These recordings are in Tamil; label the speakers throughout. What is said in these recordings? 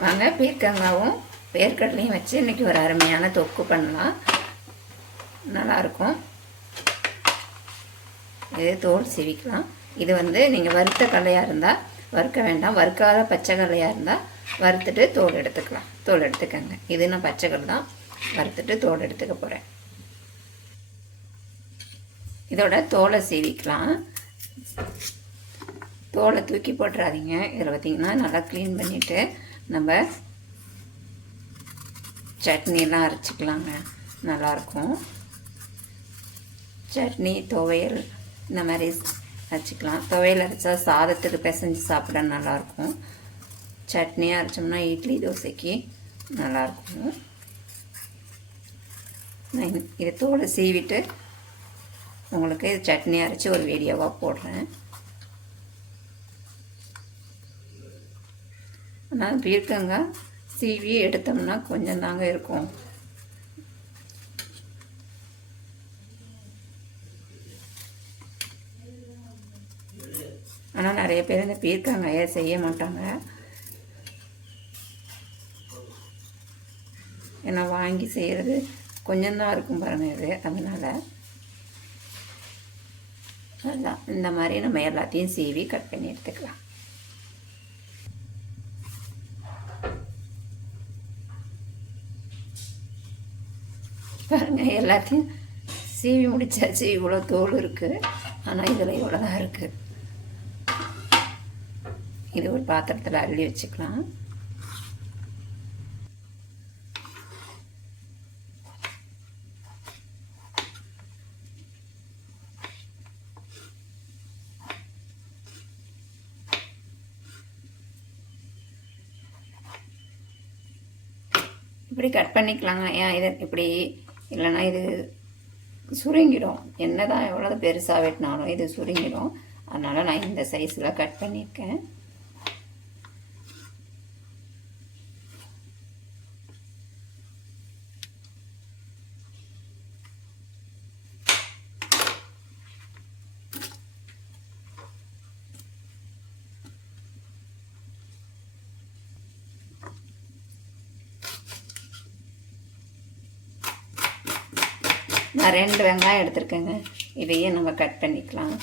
Speaker 1: வாங்க பீர்க்கங்காவும் வேர்க்கடலையும் வச்சு இன்றைக்கி ஒரு அருமையான தொக்கு பண்ணலாம். நல்லாயிருக்கும். இது தோல் சீவிக்கலாம். இது வந்து நீங்கள் வறுத்த கடலையாக இருந்தால் வறுக்க வேண்டாம். வறுக்காத பச்சை கடலையாக இருந்தால் வறுத்துட்டு தோல் எடுத்துக்கலாம். தோல் எடுத்துக்கங்க. இது நான் பச்சை கடல் தான். வறுத்துட்டு தோல் எடுத்துக்க போகிறேன் இதோட தோலை சீவிக்கலாம். தோலை தூக்கி போட்டுறாதீங்க. இதில் பார்த்திங்கன்னா நல்லா க்ளீன் பண்ணிவிட்டு நம்ம சட்னிலாம் அரைச்சிக்கலாங்க. நல்லாயிருக்கும் சட்னி துவையல் இந்த மாதிரி அரைச்சிக்கலாம். துவையல் அரைச்சா சாதத்துக்கு பிசைஞ்சு சாப்பிட நல்லாயிருக்கும் சட்னி அரைச்சோம்னா இட்லி தோசைக்கு நல்லாயிருக்கும் நான் இதை தோலை சீவிட்டு உங்களுக்கு இது சட்னி அரைச்சி ஒரு வீடியோவாக போடுறேன். ஆனால் பீர்க்கங்காய் சீவி எடுத்தோம்னா கொஞ்சம் தாங்க இருக்கும். ஆனால் நிறைய பேர் இந்த பீர்க்கங்காயை செய்ய மாட்டாங்க. ஏன்னா வாங்கி செய்கிறது கொஞ்சம்தான் இருக்கும் பாருங்கள் இது. அதனால் அதுதான் இந்த மாதிரி நம்ம எல்லாத்தையும் சீவி கட் பண்ணி எடுத்துக்கலாம். பாருங்க எல்லாத்தையும் சீவி முடிச்சாச்சு. இவ்வளோ தோல் இருக்குது ஆனால் இதில் இவ்வளோ தான் இருக்குது இது ஒரு பாத்திரத்தில் அள்ளி வச்சுக்கலாம். இப்படி கட் பண்ணிக்கலாங்க. ஏன் இது இப்படி இல்லைன்னா இது சுருங்கிடும். என்ன தான் எவ்வளோ பெருசாக வெட்டினாலும் இது சுருங்கிடும். அதனால் நான் இந்த சைஸில் கட் பண்ணியிருக்கேன். நான் ரெண்டு வெங்காயம் எடுத்துருக்கேங்க. இதையே நம்ம கட் பண்ணிக்கலாம்.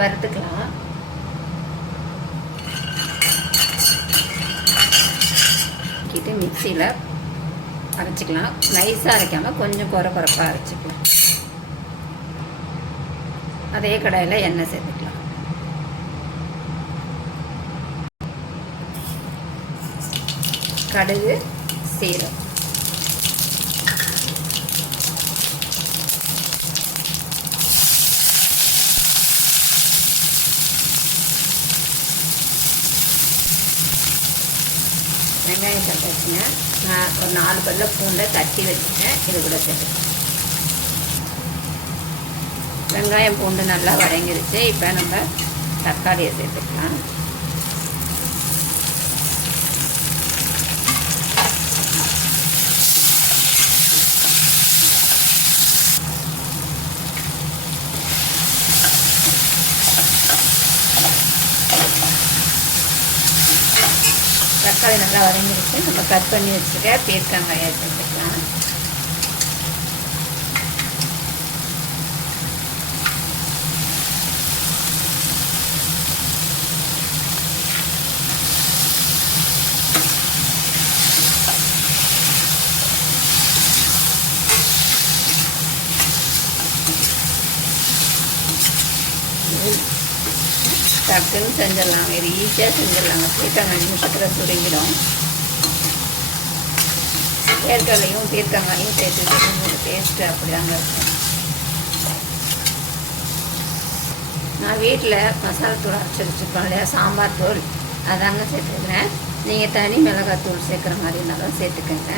Speaker 1: வறுத்துக்கலாம். கிட்டு மிக்சியில் அரைச்சிக்கலாம். நைஸாக அரைக்காமல் கொஞ்சம் குறை குறைப்பாக அரைச்சிக்கலாம். அதே கடாயில் எண்ணெய் சேர்த்துக்கலாம். கடுகு சீரம் வெங்காயம் சேர்த்தாச்சுங்க நான் ஒரு நாலு பல்ல பூண்டை தட்டி வச்சுட்டேன் இது கூட சேர்த்து வெங்காயம் பூண்டு நல்லா வதங்கிருச்சு. இப்போ நம்ம தக்காளியை சேர்த்துக்கலாம். நல்லா வதங்கிடுச்சு நம்ம கட் பண்ணி வச்சுக்க பீர்க்கங்காயை சேர்த்துக்கலாம் டக்குன்னு செஞ்சிடலாம். இது ஈஸியாக செஞ்சிடலாங்க பீர்க்கங்காய் நிமிஷத்தில் சுருங்கிடும். வேர்க்கடலையும் பீர்க்கங்காயும் சேர்த்து டேஸ்ட்டு அப்படிதாங்க இருக்கும். நான் வீட்டில் மசாலா தூள் அரைச்சி இல்லையா? சாம்பார் தூள். அதாங்க சேர்த்துக்கிறேன். நீங்கள் தனி மிளகாத்தூள் சேர்க்குற மாதிரி இருந்தாலும் சேர்த்துக்கோங்க.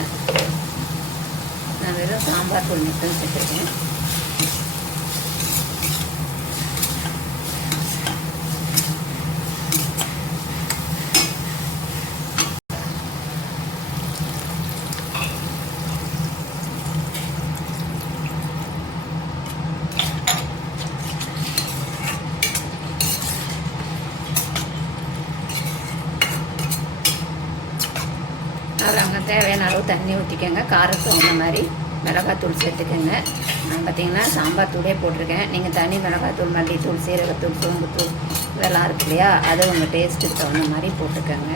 Speaker 1: நான் வெறும் சாம்பார் தூள் மட்டும் சேர்த்துருக்கேன் அப்புறம் தேவையான அளவு தண்ணி ஊற்றிக்கோங்க காரத்துக்கு அந்த மாதிரி மிளகாத்தூள் சேர்த்துக்கோங்க. நான் பார்த்தீங்கன்னா சாம்பார் தூளே போட்டிருக்கேன். நீங்கள் தனி மிளகாத்தூள் மல்லித்தூள் சீரகத்தூள் சோம்புத்தூள் இதெல்லாம் இருக்கு இல்லையா? அதை உங்கள் டேஸ்ட்டுக்கு தகுந்த மாதிரி போட்டுக்கோங்க.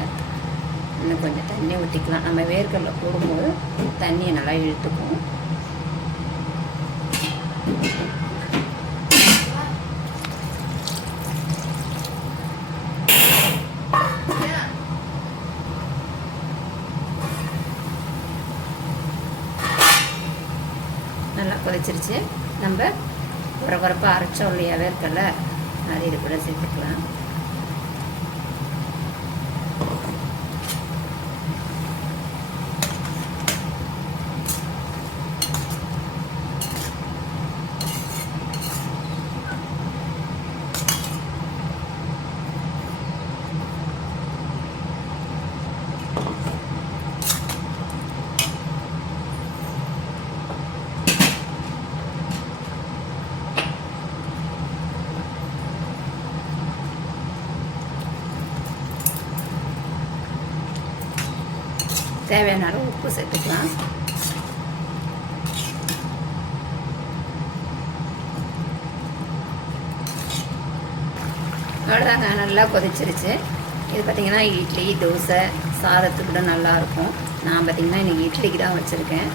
Speaker 1: இன்னும் கொஞ்சம் தண்ணி ஊற்றிக்கலாம் நம்ம வேர்க்கடலை போடும்போது தண்ணியை நல்லா இழுத்துக்கும் நல்லா கொதிச்சிருச்சு நம்ம குறை குறைப்பாக அரைச்சோம் இல்லையா வேர்க்கடலை அது இது கூட சேர்த்துக்கலாம். தேவையான அளவு உப்பு சேர்த்துக்கலாம். அவ்வளோதாங்க நல்லா கொதிச்சிருச்சு. இது பார்த்திங்கன்னா இட்லி தோசை சாதத்துக்கு கூட நல்லாயிருக்கும் நான் பார்த்திங்கன்னா இன்றைக்கி இட்லிக்கு தான் வச்சுருக்கேன்.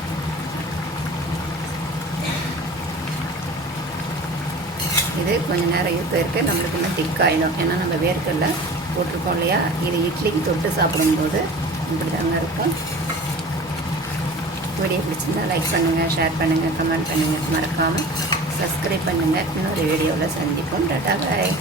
Speaker 1: இது கொஞ்சம் நேரம் இருக்க இருக்க நம்மளுக்கு இன்னும் திக்காயிடும் ஏன்னா நம்ம வேர்க்கடல போட்டிருக்கோம் இல்லையா? இது இட்லிக்கு தொட்டு சாப்பிடும்போது இப்படி தாங்க இருக்கும். வீடியோ பிடிச்சிருந்தா லைக் பண்ணுங்கள் ஷேர் பண்ணுங்கள் கமெண்ட் பண்ணுங்கள் மறக்காமல் சப்ஸ்கிரைப் பண்ணுங்கள் இன்னொரு வீடியோவில் சந்திப்போம். Tata bye.